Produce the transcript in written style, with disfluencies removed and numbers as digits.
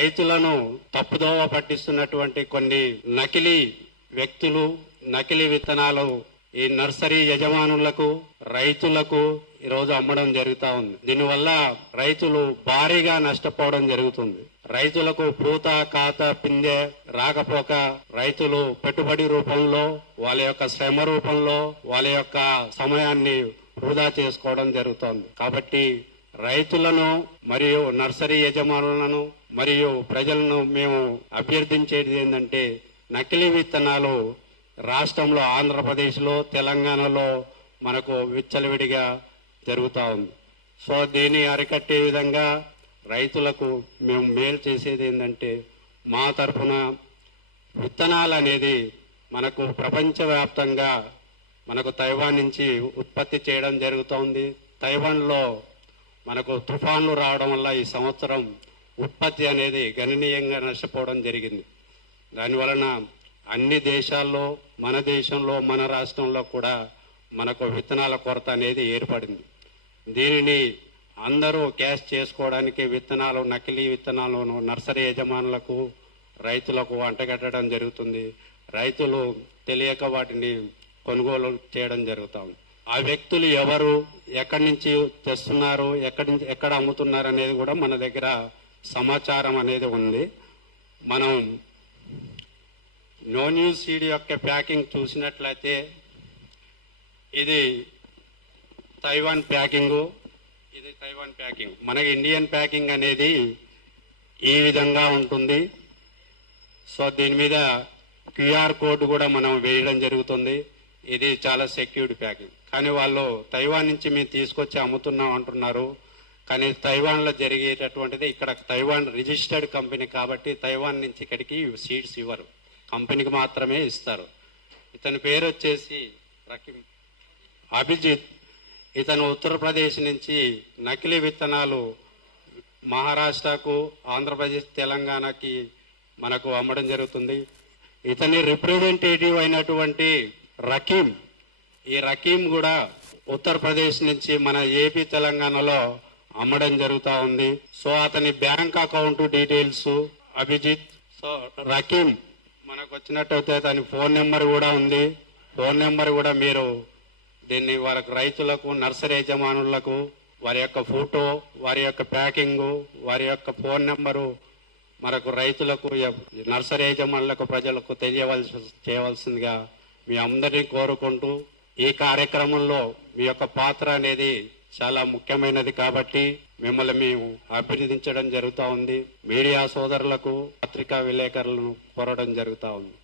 రైతులను తప్పుదోవ పట్టిస్తున్నటువంటి కొన్ని నకిలీ వ్యక్తులు, నకిలీ విత్తనాలు ఈ నర్సరీ యజమానులకు, రైతులకు ఈరోజు అమ్మడం జరుగుతూ ఉంది. దీనివల్ల రైతులు భారీగా నష్టపోవడం జరుగుతుంది. రైతులకు పూత, కాత, పిందె రాకపోక రైతులు పెట్టుబడి రూపంలో, వాళ్ళ యొక్క శ్రమ రూపంలో, వాళ్ళ యొక్క సమయాన్ని వృధా చేసుకోవడం జరుగుతోంది. కాబట్టి రైతులను మరియు నర్సరీ యజమానులను మరియు ప్రజలను మేము అభ్యర్థించేది ఏంటంటే, నకిలీ విత్తనాలు రాష్ట్రంలో ఆంధ్రప్రదేశ్లో, తెలంగాణలో మనకు విచ్చలవిడిగా జరుగుతూ ఉంది. సో దీన్ని అరికట్టే విధంగా రైతులకు మేము మేలు చేసేది ఏంటంటే, మా తరఫున విత్తనాలు అనేది మనకు ప్రపంచవ్యాప్తంగా మనకు తైవాన్ నుంచి ఉత్పత్తి చేయడం జరుగుతోంది. తైవాన్లో మనకు తుఫాన్లు రావడం వల్ల ఈ సంవత్సరం ఉత్పత్తి అనేది గణనీయంగా నష్టపోవడం జరిగింది. దానివలన అన్ని దేశాల్లో, మన దేశంలో, మన రాష్ట్రంలో కూడా మనకు విత్తనాల కొరత అనేది ఏర్పడింది. దీనిని అందరూ క్యాష్ చేసుకోవడానికి విత్తనాలు, నకిలీ విత్తనాలను నర్సరీ యజమానులకు, రైతులకు అంటగట్టడం జరుగుతుంది. రైతులు తెలియక వాటిని కొనుగోలు చేయడం జరుగుతుంది. ఆ వ్యక్తులు ఎవరు, ఎక్కడి నుంచి తెస్తున్నారు, ఎక్కడ అమ్ముతున్నారు అనేది కూడా మన దగ్గర సమాచారం అనేది ఉంది. మనం నో న్యూస్ సీడ్ యొక్క ప్యాకింగ్ చూసినట్లయితే ఇది తైవాన్ ప్యాకింగు, ఇది తైవాన్ ప్యాకింగ్. మనకి ఇండియన్ ప్యాకింగ్ అనేది ఈ విధంగా ఉంటుంది. సో దీని మీద క్యూఆర్ కోడ్ కూడా మనం వేయడం జరుగుతుంది. ఇది చాలా సెక్యూర్డ్ ప్యాకింగ్. కానీ వాళ్ళు తైవాన్ నుంచి మేము తీసుకొచ్చి అమ్ముతున్నాం అంటున్నారు. కానీ తైవాన్లో జరిగేటటువంటిది, ఇక్కడ తైవాన్ రిజిస్టర్డ్ కంపెనీ కాబట్టి తైవాన్ నుంచి ఇక్కడికి సీడ్స్ ఇవ్వరు, కంపెనీకి మాత్రమే ఇస్తారు. ఇతని పేరు వచ్చేసి అభిజిత్. ఇతను ఉత్తరప్రదేశ్ నుంచి నకిలీ విత్తనాలు మహారాష్ట్రకు, ఆంధ్రప్రదేశ్, తెలంగాణకి మనకు అమ్మడం జరుగుతుంది. ఇతని రిప్రజెంటేటివ్ అయినటువంటి రకీం, ఈ రకీం కూడా ఉత్తరప్రదేశ్ నుంచి మన ఏపీ, తెలంగాణలో అమ్మడం జరుగుతూ ఉంది. సో అతని bank account details Abhijit. So రకీం మనకు వచ్చినట్టయితే అతని ఫోన్ నెంబర్ కూడా ఉంది. ఫోన్ నెంబర్ కూడా మీరు దీన్ని వారికి రైతులకు, నర్సరీ యజమానులకు వారి యొక్క ఫోటో, వారి యొక్క ప్యాకింగు, వారి యొక్క ఫోన్ నెంబరు మనకు రైతులకు, నర్సరీ యజమానులకు, ప్రజలకు చేయవలసిందిగా మీ అందరినీ కోరుకుంటూ, ఈ కార్యక్రమంలో మీ యొక్క పాత్ర అనేది చాలా ముఖ్యమైనది కాబట్టి మిమ్మల్ని మేము అభ్యర్థించడం జరుగుతూ ఉంది. మీడియా సోదరులకు, పత్రికా విలేకరులను కోరడం జరుగుతూ ఉంది.